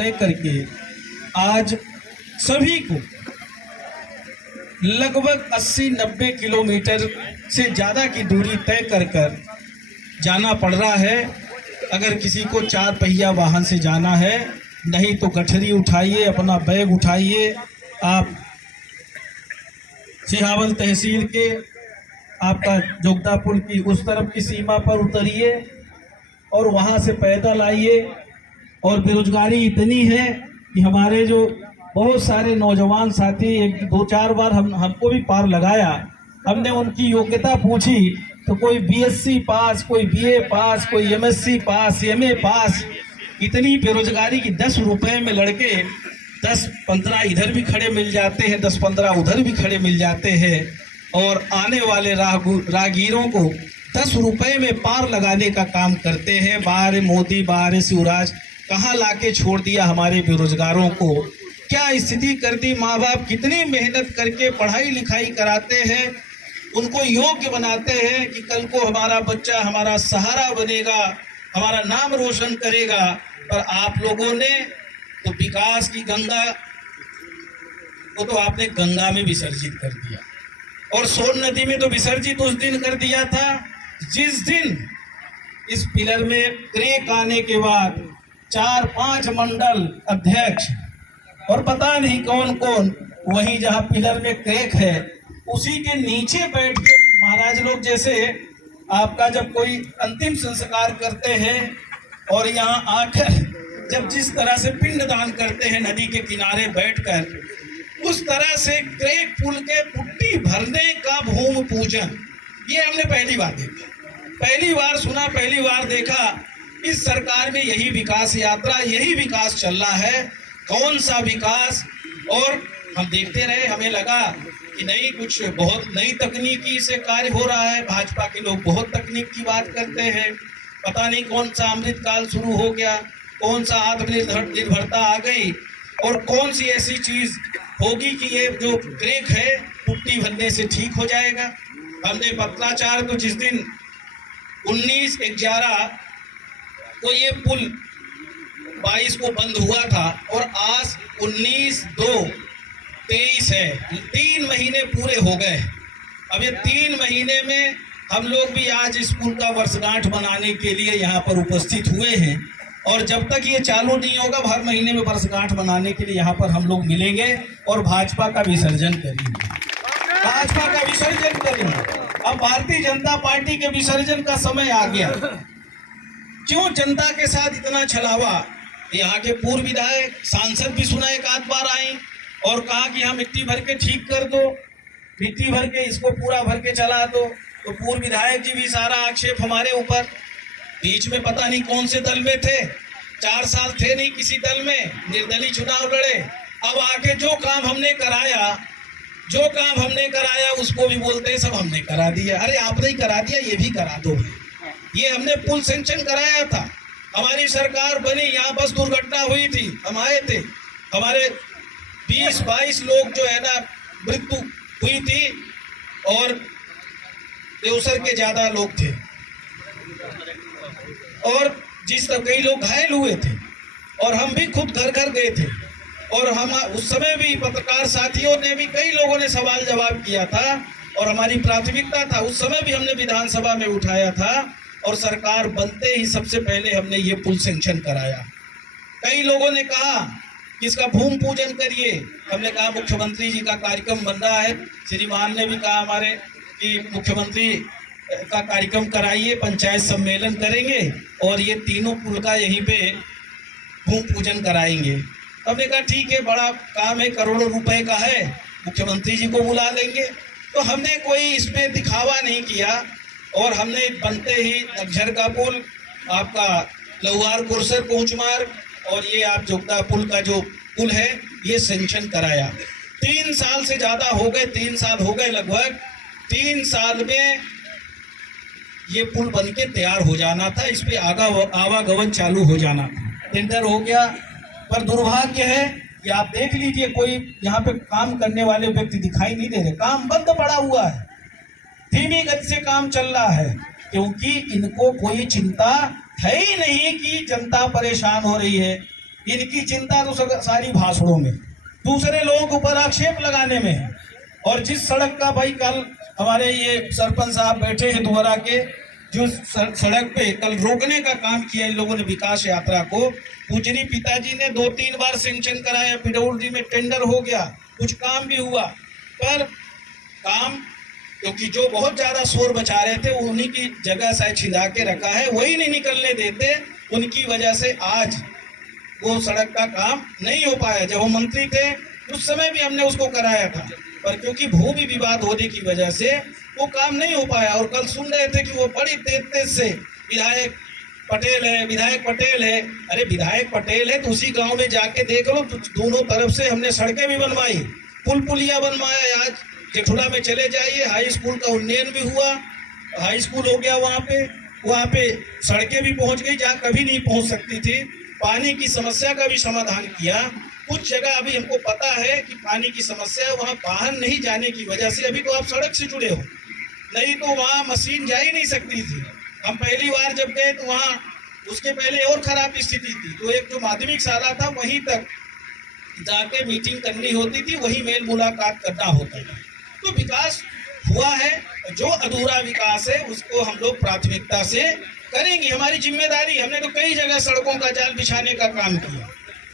तय करके आज सभी को लगभग 80-90 किलोमीटर से ज़्यादा की दूरी तय कर जाना पड़ रहा है। अगर किसी को 4 पहिया वाहन से जाना है, नहीं तो गठरी उठाइए, अपना बैग उठाइए, आप सिहावल तहसील के आपका जोगदा पुल की उस तरफ की सीमा पर उतरिए और वहाँ से पैदल आइए। और बेरोजगारी इतनी है कि हमारे जो बहुत सारे नौजवान साथी 1-2-4 बार हमको भी पार लगाया। हमने उनकी योग्यता पूछी तो कोई बीएससी पास, कोई बीए पास, कोई एमएससी पास, एमए पास। इतनी बेरोजगारी की 10 रुपए में लड़के 10-15 इधर भी खड़े मिल जाते हैं, 10-15 उधर भी खड़े मिल जाते हैं और आने वाले राहगीरों को 10 रुपए में पार लगाने का काम करते हैं। बाहर मोदी, बाहर शिवराज कहाँ लाके छोड़ दिया हमारे बेरोजगारों को, क्या स्थिति कर दी। माँ बाप कितनी मेहनत करके पढ़ाई लिखाई कराते हैं, उनको योग्य बनाते हैं कि कल को हमारा बच्चा हमारा सहारा बनेगा, हमारा नाम रोशन करेगा। पर आप लोगों ने तो विकास की गंगा को तो आपने गंगा में विसर्जित कर दिया और सोन नदी में तो विसर्जित उस दिन कर दिया था जिस दिन इस पिलर में क्रैक आने के बाद 4-5 मंडल अध्यक्ष और पता नहीं कौन कौन वहीं जहां पिलर में क्रैक है उसी के नीचे बैठ के महाराज लोग जैसे आपका जब कोई अंतिम संस्कार करते हैं और यहाँ आकर जब जिस तरह से पिंडदान करते हैं नदी के किनारे बैठकर, उस तरह से क्रैक पुल के पुट्टी भरने का भूमि पूजन ये हमने पहली बार देखा, पहली बार सुना, पहली बार देखा। इस सरकार में यही विकास यात्रा, यही विकास चल रहा है। कौन सा विकास। और हम देखते रहे, हमें लगा कि नहीं कुछ बहुत नई तकनीकी से कार्य हो रहा है। भाजपा के लोग बहुत तकनीक की बात करते हैं, पता नहीं कौन सा अमृत काल शुरू हो गया, कौन सा आत्मनिर्भरता आ गई और कौन सी ऐसी चीज होगी कि ये जो क्रैक है पुट्टी भरने से ठीक हो जाएगा। हमने पत्राचार तो जिस दिन 19/11 को ये पुल 22 को बंद हुआ था और आज 19/2/23 है, 3 महीने पूरे हो गए। अब ये 3 महीने में हम लोग भी आज इस पुल का वर्षगांठ मनाने के लिए यहाँ पर उपस्थित हुए हैं और जब तक ये चालू नहीं होगा हर महीने में वर्षगांठ मनाने के लिए यहाँ पर हम लोग मिलेंगे और भाजपा का विसर्जन करेंगे, भाजपा का विसर्जन करेंगे। अब भारतीय जनता पार्टी के विसर्जन का समय आ गया। क्यों जनता के साथ इतना छलावा। यहाँ के पूर्व विधायक सांसद भी सुना एक आध बार आई और कहा कि हम मिट्टी भर के ठीक कर दो, मिट्टी भर के इसको पूरा भर के चला दो। तो पूर्व विधायक जी भी सारा आक्षेप हमारे ऊपर। बीच में पता नहीं कौन से दल में थे, 4 साल थे नहीं किसी दल में, निर्दलीय चुनाव लड़े। अब आके जो काम हमने कराया उसको भी बोलते हैं सब हमने करा दिया। अरे आपने ही करा दिया, ये भी करा दो। ये हमने पुल सैंक्शन कराया था, हमारी सरकार बनी, यहाँ बस दुर्घटना हुई थी, हम आए थे, हमारे 20-22 लोग जो है ना मृत्यु हुई थी और 200 के ज्यादा लोग थे और जिस तरह कई लोग घायल हुए थे और हम भी खुद घर घर गए थे और हम उस समय भी पत्रकार साथियों ने भी कई लोगों ने सवाल जवाब किया था और हमारी प्राथमिकता था उस समय भी हमने विधानसभा में उठाया था और सरकार बनते ही सबसे पहले हमने ये पुल सैंक्शन कराया। कई लोगों ने कहा कि इसका भूमि पूजन करिए, हमने कहा मुख्यमंत्री जी का कार्यक्रम बन रहा है, श्रीमान ने भी कहा हमारे कि मुख्यमंत्री का कार्यक्रम कराइए, पंचायत सम्मेलन करेंगे और ये तीनों पुल का यहीं पे भूमि पूजन कराएंगे। हमने कहा ठीक है, बड़ा काम है, करोड़ों रुपए का है, मुख्यमंत्री जी को बुला लेंगे। तो हमने कोई इसमें दिखावा नहीं किया और हमने बनते ही अक्षर का पुल, आपका लहुआर कुरसर पहुँच मार्ग और ये आप जोगदा पुल का जो पुल है ये सैंक्शन कराया। 3 साल से ज़्यादा हो गए, 3 साल हो गए लगभग। 3 साल में ये पुल बनके तैयार हो जाना था, इस पे आवागमन चालू हो जाना था, टेंडर हो गया। पर दुर्भाग्य है कि आप देख लीजिए कोई यहाँ पे काम करने वाले व्यक्ति दिखाई नहीं दे रहे, काम बंद पड़ा हुआ है, धीमी गति से काम चल रहा है क्योंकि इनको कोई चिंता है ही नहीं कि जनता परेशान हो रही है। इनकी चिंता तो सारी भाषणों में, दूसरे लोगों के ऊपर आक्षेप लगाने में है। और जिस सड़क का भाई कल हमारे ये सरपंच साहब बैठे हैं दोबारा के, जो सड़क पे कल रोकने का काम किया इन लोगों ने विकास यात्रा को, पूजनी पिताजी ने 2-3 बार सेंक्शन कराया, पिडौरी में टेंडर हो गया, कुछ काम भी हुआ, पर काम क्योंकि जो बहुत ज्यादा शोर बचा रहे थे उन्हीं की जगह शायद छिंदा के रखा है, वही नहीं निकलने देते, उनकी वजह से आज वो सड़क का काम नहीं हो पाया। जब हम मंत्री थे उस समय भी हमने उसको कराया था, पर क्योंकि भूमि विवाद होने की वजह से वो काम नहीं हो पाया। और कल सुन रहे थे कि वो बड़ी तेज से विधायक पटेल है, विधायक पटेल है। अरे विधायक पटेल है तो उसी गांव में जाके देख लो, तो दोनों तरफ से हमने सड़कें भी बनवाई, पुल पुलिया बनवाया। आज जेठुला में चले जाइए, हाई स्कूल का उन्नयन भी हुआ, हाई स्कूल हो गया वहाँ पे सड़कें भी पहुँच गई जहाँ कभी नहीं पहुँच सकती थी। पानी की समस्या का भी समाधान किया। कुछ जगह अभी हमको पता है कि पानी की समस्या है, वहाँ वाहन नहीं जाने की वजह से अभी तो आप सड़क से जुड़े हो, नहीं तो वहाँ मशीन जा ही नहीं सकती थी। हम पहली बार जब गए तो वहाँ उसके पहले और खराब स्थिति थी, तो एक जो माध्यमिक शाला था वहीं तक जाके मीटिंग करनी होती थी, वही मेल मुलाकात करना होता था। तो विकास हुआ है, जो अधूरा विकास है उसको हम लोग प्राथमिकता से करेंगे, हमारी जिम्मेदारी। हमने तो कई जगह सड़कों का जाल बिछाने का काम किया।